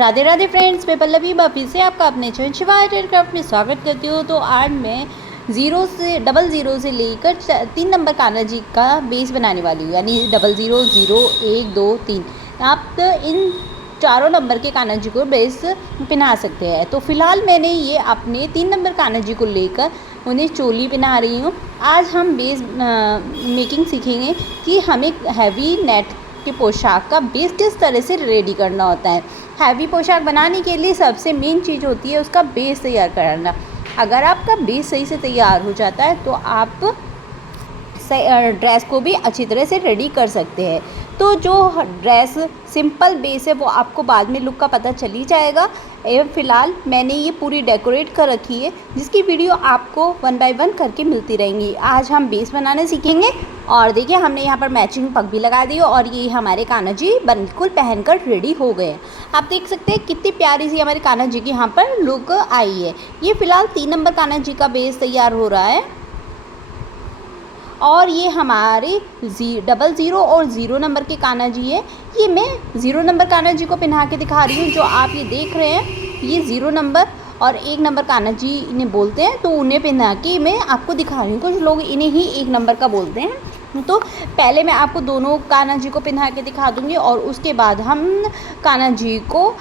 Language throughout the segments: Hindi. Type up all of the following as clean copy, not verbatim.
राधे राधे फ्रेंड्स, मैं पल्लवी वापस से आपका अपने channel Shiva art and craft में स्वागत करती हूँ। तो आज मैं 0 से लेकर 3 नंबर कान्हा जी का बेस बनाने वाली हूँ, यानी 00, 0, 1, 2, 3। आप इन चारों नंबर के कान्हा जी को बेस पहना सकते हैं। तो फिलहाल मैंने ये अपने 3 नंबर कान्हा जी को लेकर उन्हें चोली पहना रही हूँ। आज हम बेस मेकिंग सीखेंगे कि हमें हैवी नेट की पोशाक का बेस किस तरह से रेडी करना होता है। हैवी पोशाक बनाने के लिए सबसे मेन चीज़ होती है उसका बेस तैयार करना। अगर आपका बेस सही से तैयार हो जाता है तो आप ड्रेस को भी अच्छी तरह से रेडी कर सकते हैं। तो जो ड्रेस सिंपल बेस है वो आपको बाद में लुक का पता चल ही जाएगा। एवं फ़िलहाल मैंने ये पूरी डेकोरेट कर रखी है, जिसकी वीडियो आपको 1 बाय 1 करके मिलती रहेंगी। आज हम बेस बनाने सीखेंगे। और देखिए, हमने यहाँ पर मैचिंग पग भी लगा दी और ये हमारे कान्हा जी बिल्कुल पहनकर रेडी हो गए हैं। आप देख सकते हैं कितनी प्यारी सी हमारे कान्हा जी की यहाँ पर लुक आई है। ये फ़िलहाल 3 नंबर कान्हा जी का बेस तैयार हो रहा है और ये हमारे 00 और 0 नंबर के कान्हा जी है। ये मैं 0 नंबर कान्हा जी को पहना के दिखा रही हूँ। जो आप ये देख रहे हैं, ये 0 नंबर और 1 नंबर कान्हा जी इन्हें बोलते हैं, तो उन्हें पहना के मैं आपको दिखा रही हूँ। कुछ लोग इन्हें ही 1 नंबर का बोलते हैं। तो पहले मैं आपको दोनों कान्हा जी को पहना के दिखा दूँगी और उसके बाद हम कान्हा जी को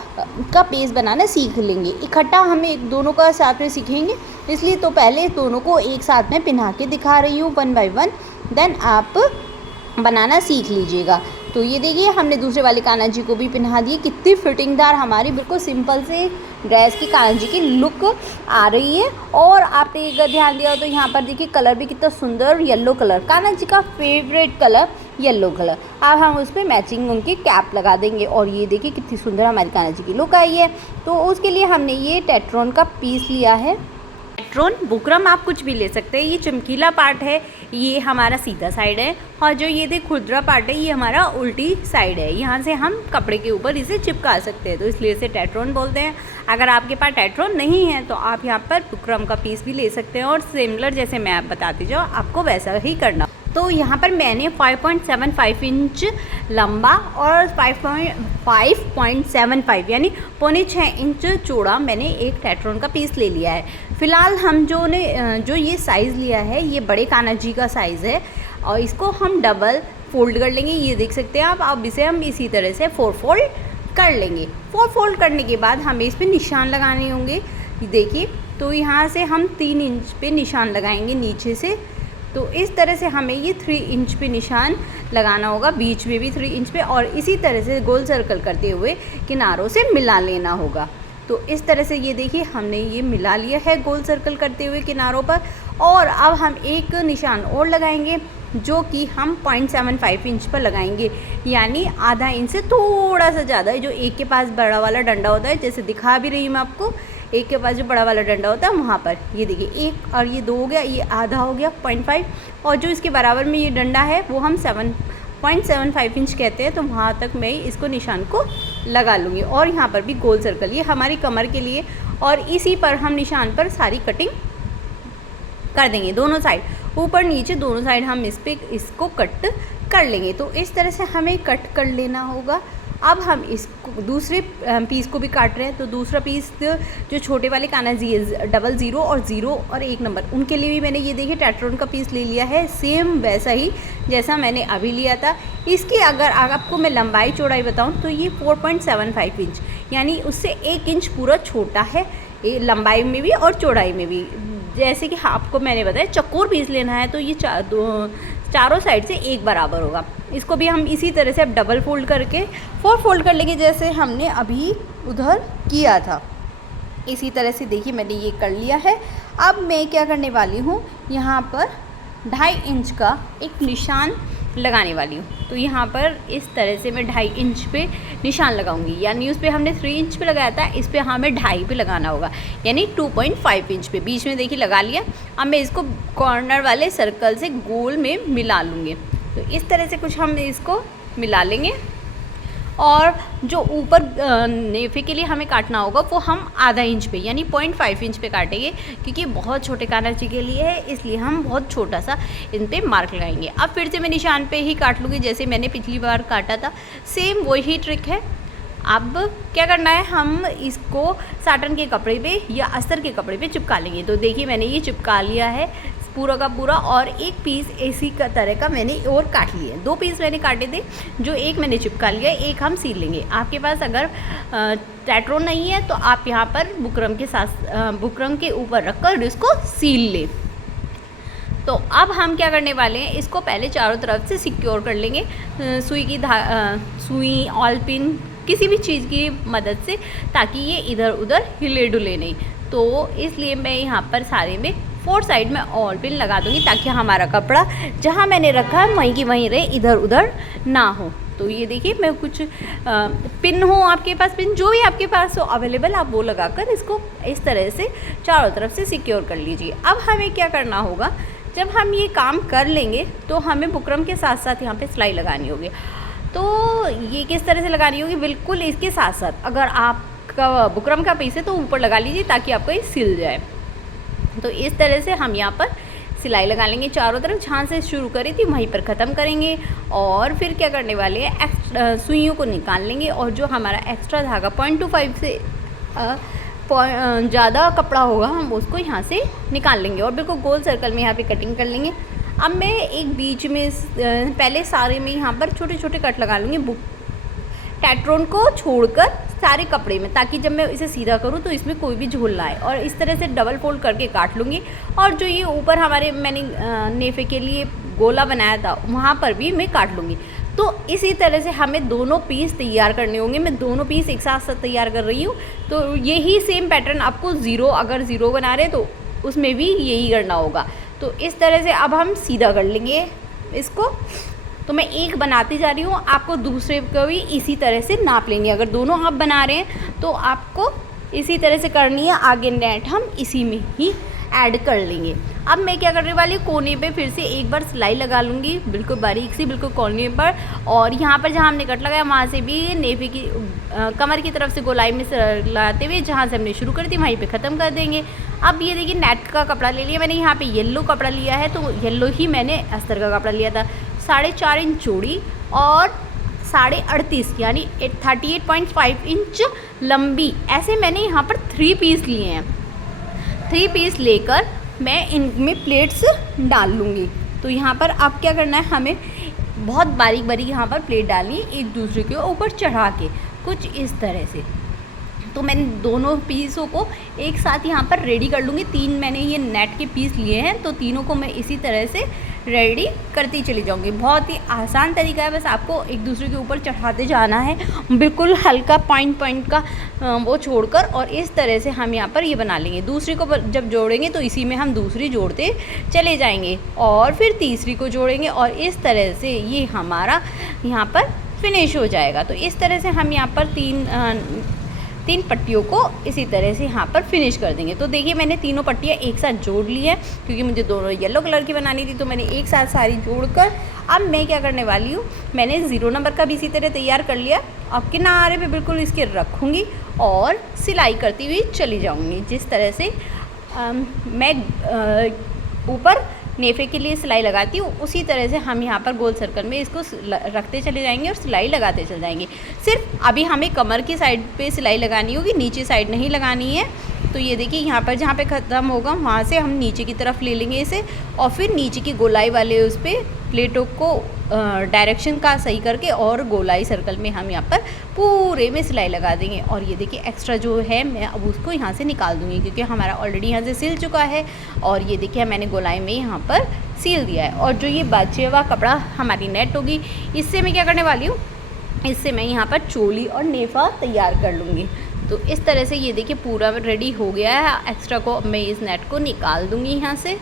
का बेस बनाना सीख लेंगे। इकट्ठा हम दोनों का साथ में सीखेंगे, इसलिए तो पहले दोनों को एक साथ में पहना के दिखा रही हूँ 1 बाय 1। देन आप बनाना सीख लीजिएगा। तो ये देखिए, हमने दूसरे वाले कान्हा जी को भी पहना दिए। कितनी फिटिंगदार हमारी बिल्कुल सिंपल से ड्रेस की कान्हा जी की लुक आ रही है। और आपने अगर ध्यान दिया तो यहाँ पर देखिए कलर भी कितना सुंदर येलो कलर, कान्हा जी का फेवरेट कलर येलो कलर। अब हम उस पर मैचिंग उनकी कैप लगा देंगे और ये देखिए कितनी सुंदर हमारी कान्हा जी की लुक आई है। तो उसके लिए हमने ये टेट्रॉन का पीस लिया है। टेट्रॉन बुकरम आप कुछ भी ले सकते हैं। ये चमकीला पार्ट है, ये हमारा सीधा साइड है, और जो ये देख खुरदरा पार्ट है ये हमारा उल्टी साइड है। यहाँ से हम कपड़े के ऊपर इसे चिपका सकते हैं, तो इसलिए इसे टेट्रॉन बोलते हैं। अगर आपके पास टेट्रॉन नहीं है तो आप यहाँ पर बुकरम का पीस भी ले सकते हैं और सिमिलर जैसे मैं आप बताती जाऊँ आपको वैसा ही करना। तो यहाँ पर मैंने 5.75 इंच लंबा और 5.75 यानी 5.6 इंच चौड़ा मैंने एक टेट्रॉन का पीस ले लिया है। फ़िलहाल हम जो ये साइज़ लिया है ये बड़े कान्हा जी का साइज़ है और इसको हम डबल फोल्ड कर लेंगे। ये देख सकते हैं आप। अब इसे हम इसी तरह से 4 फोल्ड कर लेंगे। 4 फोल्ड करने के बाद हमें इस पर निशान लगाने होंगे। देखिए, तो यहाँ से हम 3 इंच पे निशान लगाएंगे नीचे से। तो इस तरह से हमें ये 3 इंच पे निशान लगाना होगा, बीच में भी 3 इंच पे, और इसी तरह से गोल सर्कल करते हुए किनारों से मिला लेना होगा। तो इस तरह से ये देखिए हमने ये मिला लिया है गोल सर्कल करते हुए किनारों पर। और अब हम एक निशान और लगाएंगे जो कि हम 0.75 इंच पर लगाएंगे, यानी आधा इंच से थोड़ा सा ज़्यादा है। जो एक के पास बड़ा वाला डंडा होता है, जैसे दिखा भी रही हूँ मैं आपको, एक के पास जो बड़ा वाला डंडा होता है वहाँ पर ये देखिए 1 और ये 2 हो गया, ये आधा हो गया 0.5, और जो इसके बराबर में ये डंडा है वो हम 7.75 इंच कहते हैं। तो वहाँ तक मैं इसको निशान को लगा लूँगी और यहाँ पर भी गोल सर्कल, ये हमारी कमर के लिए, और इसी पर हम निशान पर सारी कटिंग कर देंगे। दोनों साइड, ऊपर नीचे दोनों साइड हम इसको कट कर लेंगे। तो इस तरह से हमें कट कर लेना होगा। अब हम इसको दूसरे पीस को भी काट रहे हैं। तो दूसरा पीस जो छोटे वाले कान्हा जी है 00 और 0 और 1 नंबर, उनके लिए भी मैंने ये देखिए टेट्रॉन का पीस ले लिया है, सेम वैसा ही जैसा मैंने अभी लिया था। इसकी अगर आपको मैं लंबाई चौड़ाई बताऊं तो ये 4.75 इंच, यानी उससे 1 इंच पूरा छोटा है लंबाई में भी और चौड़ाई में भी। जैसे कि आपको मैंने बताया चकोर पीस लेना है तो ये चारों साइड से एक बराबर होगा। इसको भी हम इसी तरह से अब डबल फोल्ड करके 4 फोल्ड कर लेंगे, जैसे हमने अभी उधर किया था। इसी तरह से देखिए मैंने ये कर लिया है। अब मैं क्या करने वाली हूँ, यहाँ पर 2.5 इंच का एक निशान लगाने वाली हूँ। तो यहाँ पर इस तरह से मैं 2.5 इंच पे निशान लगाऊंगी, यानी उस पर हमने 3 इंच पे लगाया था, इस पर हमें 2.5 पे लगाना होगा, यानी 2.5 इंच पे। बीच में देखिए लगा लिया। अब मैं इसको कॉर्नर वाले सर्कल से गोल में मिला लूँगी। तो इस तरह से कुछ हम इसको मिला लेंगे और जो ऊपर नेफे के लिए हमें काटना होगा वो हम आधा इंच पे यानी 0.5 इंच पे काटेंगे, क्योंकि बहुत छोटे कान्हा जी के लिए है, इसलिए हम बहुत छोटा सा इन पे मार्क लगाएंगे। अब फिर से मैं निशान पे ही काट लूँगी जैसे मैंने पिछली बार काटा था, सेम वही ट्रिक है। अब क्या करना है, हम इसको साटन के कपड़े पे या अस्तर के कपड़े पे चिपका लेंगे। तो देखिए मैंने ये चिपका लिया है पूरा का पूरा, और एक पीस इसी का तरह का मैंने और काट लिया है। 2 पीस मैंने काटे थे, जो एक मैंने चिपका लिया, एक हम सील लेंगे। आपके पास अगर टेट्रोन नहीं है तो आप यहाँ पर बुकरम के साथ बुकरम के ऊपर रखकर इसको सील लें। तो अब हम क्या करने वाले हैं, इसको पहले चारों तरफ से सिक्योर कर लेंगे सुई ऑल पिन किसी भी चीज़ की मदद से, ताकि ये इधर उधर हिले डुले नहीं। तो इसलिए मैं यहाँ पर सारे में 4 साइड में ऑल पिन लगा दूँगी, ताकि हमारा कपड़ा जहाँ मैंने रखा है वहीं की वहीं रहे, इधर उधर ना हो। तो ये देखिए मैं कुछ पिन हो आपके पास, पिन जो भी आपके पास हो अवेलेबल, आप वो लगाकर इसको इस तरह से चारों तरफ से सिक्योर कर लीजिए। अब हमें क्या करना होगा, जब हम ये काम कर लेंगे तो हमें बुकरम के साथ साथ यहाँ पे सिलाई लगानी होगी। तो ये किस तरह से लगानी होगी, बिल्कुल इसके साथ साथ अगर आपका बुकरम का पीस है तो ऊपर लगा लीजिए, ताकि आपका ये सिल जाए। तो इस तरह से हम यहाँ पर सिलाई लगा लेंगे चारों तरफ, जहाँ से शुरू करी थी वहीं पर ख़त्म करेंगे। और फिर क्या करने वाले हैं, सुइयों को निकाल लेंगे, और जो हमारा एक्स्ट्रा धागा 0.25 से ज़्यादा कपड़ा होगा हम उसको यहाँ से निकाल लेंगे, और बिल्कुल गोल सर्कल में यहाँ पे कटिंग कर लेंगे। अब मैं एक बीच में पहले सारे में यहाँ पर छोटे छोटे कट लगा लूँगी टेट्रोन को छोड़कर सारे कपड़े में, ताकि जब मैं इसे सीधा करूँ तो इसमें कोई भी झोल ना आए। और इस तरह से डबल फोल्ड करके काट लूँगी। और जो ये ऊपर हमारे मैंने नेफे के लिए गोला बनाया था वहाँ पर भी मैं काट लूँगी। तो इसी तरह से हमें दोनों पीस तैयार करने होंगे। मैं दोनों पीस एक साथ तैयार कर रही हूँ। तो यही सेम पैटर्न आपको अगर ज़ीरो बना रहे तो उसमें भी यही करना होगा। तो इस तरह से अब हम सीधा कर लेंगे इसको। तो मैं एक बनाती जा रही हूँ, आपको दूसरे को भी इसी तरह से नाप लेंगे। अगर दोनों आप बना रहे हैं तो आपको इसी तरह से करनी है। आगे नेट हम इसी में ही ऐड कर लेंगे। अब मैं क्या करने वाली हूँ, कोने पे फिर से एक बार सिलाई लगा लूँगी, बिल्कुल बारीक सी, बिल्कुल कोने पर। और यहाँ पर जहाँ हमने कट लगाया वहाँ से भी नेफे की कमर की तरफ से गोलाई में लाते हुए जहाँ से हमने शुरू करी थी वहीं पे ख़त्म कर देंगे। अब ये देखिए नेट का कपड़ा ले लिया मैंने, यहाँ पे येलो कपड़ा लिया है, तो येलो ही मैंने अस्तर का कपड़ा लिया था। 4.5 इंच चौड़ी और 38.5 यानी 38.5 इंच लंबी, ऐसे मैंने यहाँ पर 3 पीस लिए हैं। 3 पीस लेकर मैं इनमें प्लेट्स डाल लूँगी। तो यहाँ पर अब क्या करना है, हमें बहुत बारीक बारीक यहाँ पर प्लेट डालनी है, एक दूसरे के ऊपर चढ़ा के कुछ इस तरह से। तो मैंने दोनों पीसों को एक साथ यहाँ पर रेडी कर लूँगी। 3 मैंने ये नेट के पीस लिए हैं, तो तीनों को मैं इसी तरह से रेडी करती चली जाऊँगी। बहुत ही आसान तरीका है, बस आपको एक दूसरे के ऊपर चढ़ाते जाना है, बिल्कुल हल्का पॉइंट का वो छोड़कर। और इस तरह से हम यहाँ पर ये बना लेंगे। दूसरी को जब जोड़ेंगे तो इसी में हम दूसरी जोड़ते चले जाएंगे, और फिर तीसरी को जोड़ेंगे, और इस तरह से ये हमारा यहाँ पर फिनिश हो जाएगा। तो इस तरह से हम यहाँ पर 3 पट्टियों को इसी तरह से यहाँ पर फिनिश कर देंगे। तो देखिए मैंने तीनों पट्टियाँ एक साथ जोड़ ली है, क्योंकि मुझे दोनों येलो कलर की बनानी थी, तो मैंने एक साथ सारी जोड़कर अब मैं क्या करने वाली हूँ, मैंने 0 नंबर का भी इसी तरह तैयार कर लिया। अब किनारे पे बिल्कुल इसके रखूँगी और सिलाई करती हुई चली जाऊँगी। जिस तरह से मैं ऊपर नेफे के लिए सिलाई लगाती हूँ, उसी तरह से हम यहाँ पर गोल सर्कल में इसको रखते चले जाएंगे और सिलाई लगाते चले जाएंगे। सिर्फ अभी हमें कमर की साइड पे सिलाई लगानी होगी, नीचे साइड नहीं लगानी है। तो ये देखिए यहाँ पर जहाँ पे ख़त्म होगा वहाँ से हम नीचे की तरफ ले लेंगे इसे, और फिर नीचे की गोलाई वाले उस पर प्लेटों को डायरेक्शन का सही करके और गोलाई सर्कल में हम यहाँ पर पूरे में सिलाई लगा देंगे। और ये देखिए एक्स्ट्रा जो है मैं अब उसको यहाँ से निकाल दूँगी, क्योंकि हमारा ऑलरेडी यहाँ से सिल चुका है। और ये देखिए मैंने गोलाई में यहाँ पर सिल दिया है। और जो ये बचे हुआ कपड़ा हमारी नेट होगी, इससे मैं क्या करने वाली हूँ, इससे मैं यहाँ पर चोली और नेफा तैयार कर लूँगी। तो इस तरह से ये देखिए पूरा रेडी हो गया है। एक्स्ट्रा को मैं इस नेट को निकाल दूँगी यहाँ से।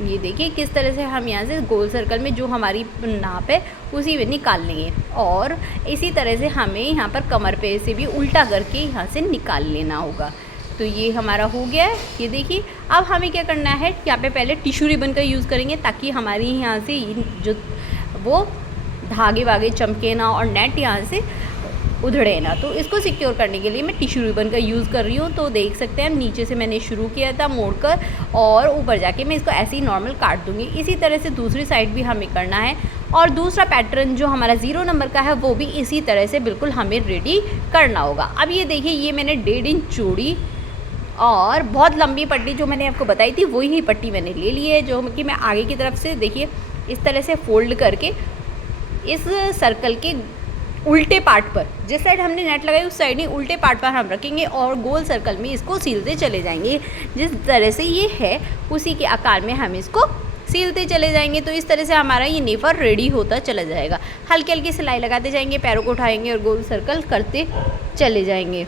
ये देखिए किस तरह से हम यहाँ से गोल सर्कल में जो हमारी नाप है उसी में निकाल लेंगे। और इसी तरह से हमें यहाँ पर कमर पे से भी उल्टा करके यहाँ से निकाल लेना होगा। तो ये हमारा हो गया है। ये देखिए अब हमें क्या करना है, यहाँ पे पहले टिश्यू रिबन का यूज़ करेंगे, ताकि हमारी यहाँ से जो वो धागे वागे चमके ना और नेट यहाँ से उधड़े ना। तो इसको सिक्योर करने के लिए मैं टिश्यू रिबन का यूज़ कर रही हूँ। तो देख सकते हैं नीचे से मैंने शुरू किया था मोड़कर, और ऊपर जाके मैं इसको ऐसे ही नॉर्मल काट दूँगी। इसी तरह से दूसरी साइड भी हमें करना है। और दूसरा पैटर्न जो हमारा 0 नंबर का है वो भी इसी तरह से बिल्कुल हमें रेडी करना होगा। अब ये देखिए, ये मैंने 1.5 इंच चूड़ी और बहुत लंबी पट्टी जो मैंने आपको बताई थी वही ही पट्टी मैंने ले ली है, जो कि मैं आगे की तरफ से देखिए इस तरह से फोल्ड करके इस सर्कल के उल्टे पार्ट पर, जिस साइड हमने नेट लगाई उस साइड ही उल्टे पार्ट पर हम रखेंगे और गोल सर्कल में इसको सीलते चले जाएंगे। जिस तरह से ये है उसी के आकार में हम इसको सीलते चले जाएंगे। तो इस तरह से हमारा ये नेफर रेडी होता चला जाएगा। हल्की हल्की सिलाई लगाते जाएंगे, पैरों को उठाएंगे और गोल सर्कल करते चले जाएंगे।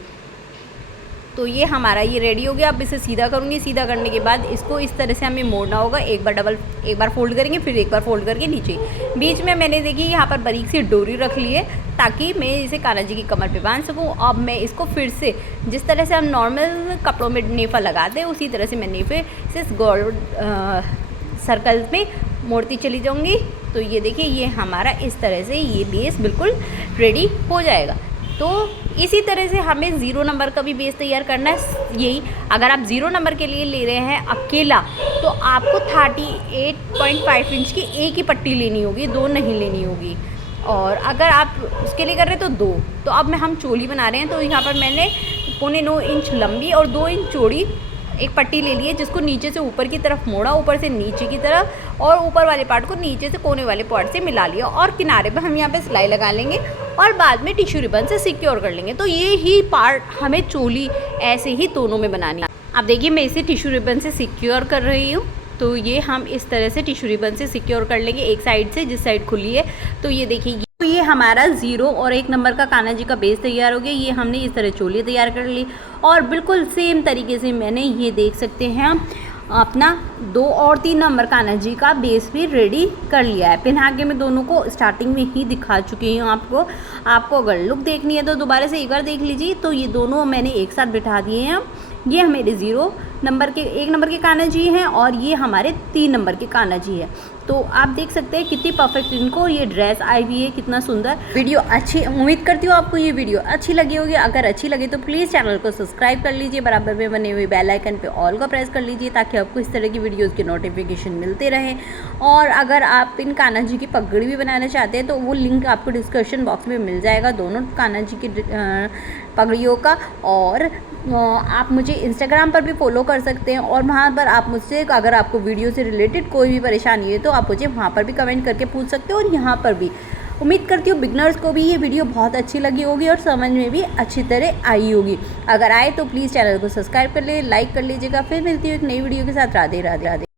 तो ये हमारा ये रेडी हो गया। अब इसे सीधा करूँगी। सीधा करने के बाद इसको इस तरह से हमें मोड़ना होगा। एक बार फोल्ड करेंगे, फिर एक बार फोल्ड करके नीचे। बीच में मैंने देखिए यहाँ पर बारीक सी डोरी रख ली है ताकि मैं इसे कान्हा जी की कमर पे बांध सकूँ। अब मैं इसको फिर से जिस तरह से हम नॉर्मल कपड़ों में नेफा लगाते हैं उसी तरह से मैं नेफे से गोल सर्कल में मोड़ती चली जाऊँगी। तो ये देखिए, ये हमारा इस तरह से ये बेस बिल्कुल रेडी हो जाएगा। तो इसी तरह से हमें 0 नंबर का भी बेस तैयार करना है। यही अगर आप 0 नंबर के लिए ले रहे हैं अकेला तो आपको 38.5 इंच की एक ही पट्टी लेनी होगी, 2 नहीं लेनी होगी। और अगर आप उसके लिए कर रहे हैं तो 2। तो अब हम चोली बना रहे हैं, तो यहाँ पर मैंने 9.25 इंच लंबी और 2 इंच चौड़ी एक पट्टी ले ली है, जिसको नीचे से ऊपर की तरफ मोड़ा, ऊपर से नीचे की तरफ, और ऊपर वाले पार्ट को नीचे से कोने वाले पार्ट से मिला लिया। और किनारे पे हम यहाँ पे सिलाई लगा लेंगे और बाद में टिश्यू रिबन से सिक्योर कर लेंगे। तो ये ही पार्ट हमें चोली ऐसे ही दोनों में बनानी है। अब देखिए, मैं इसे टिश्यू रिबन से सिक्योर कर रही हूँ। तो ये हम इस तरह से टिश्यू रिबन से सिक्योर कर लेंगे एक साइड से, जिस साइड खुली है। तो ये देखिए, तो ये हमारा 0 और 1 नंबर का कान्हा जी का बेस तैयार हो गया। ये हमने इस तरह चोली तैयार कर ली और बिल्कुल सेम तरीके से मैंने ये देख सकते हैं अपना 2 और 3 नंबर कान्हा जी का बेस भी रेडी कर लिया है। पिन आगे मैं दोनों को स्टार्टिंग में ही दिखा चुकी हूँ आपको अगर लुक देखनी है तो दोबारा से एक बार देख लीजिए। तो ये दोनों मैंने एक साथ बिठा दिए हैं। ये हमारे 0 नंबर के 1 नंबर के कान्हा जी हैं और ये हमारे 3 नंबर के कान्हा जी है। तो आप देख सकते हैं कितनी परफेक्ट इनको ये ड्रेस आई हुई है, कितना सुंदर। वीडियो अच्छी, उम्मीद करती हूँ आपको ये वीडियो अच्छी लगी होगी। अगर अच्छी लगे तो प्लीज़ चैनल को सब्सक्राइब कर लीजिए, बराबर में बने हुए बेल आइकन पे ऑल को प्रेस कर लीजिए ताकि आपको इस तरह की वीडियोज़ के नोटिफिकेशन मिलते रहें। और अगर आप इन कान्हा जी की पगड़ी भी बनाना चाहते हैं तो वो लिंक आपको डिस्क्रिप्शन बॉक्स में मिल जाएगा, दोनों कान्हा जी की पगड़ियों का। और आप मुझे इंस्टाग्राम पर भी फॉलो कर सकते हैं और वहाँ पर आप मुझसे अगर आपको वीडियो से रिलेटेड कोई भी परेशानी है तो आप मुझे वहाँ पर भी कमेंट करके पूछ सकते हो। और यहाँ पर भी उम्मीद करती हूँ बिगनर्स को भी ये वीडियो बहुत अच्छी लगी होगी और समझ में भी अच्छी तरह आई होगी। अगर आए तो प्लीज़ चैनल को सब्सक्राइब कर ले, लाइक कर लीजिएगा। फिर मिलती हूँ एक नई वीडियो के साथ। राधे राधे राधे।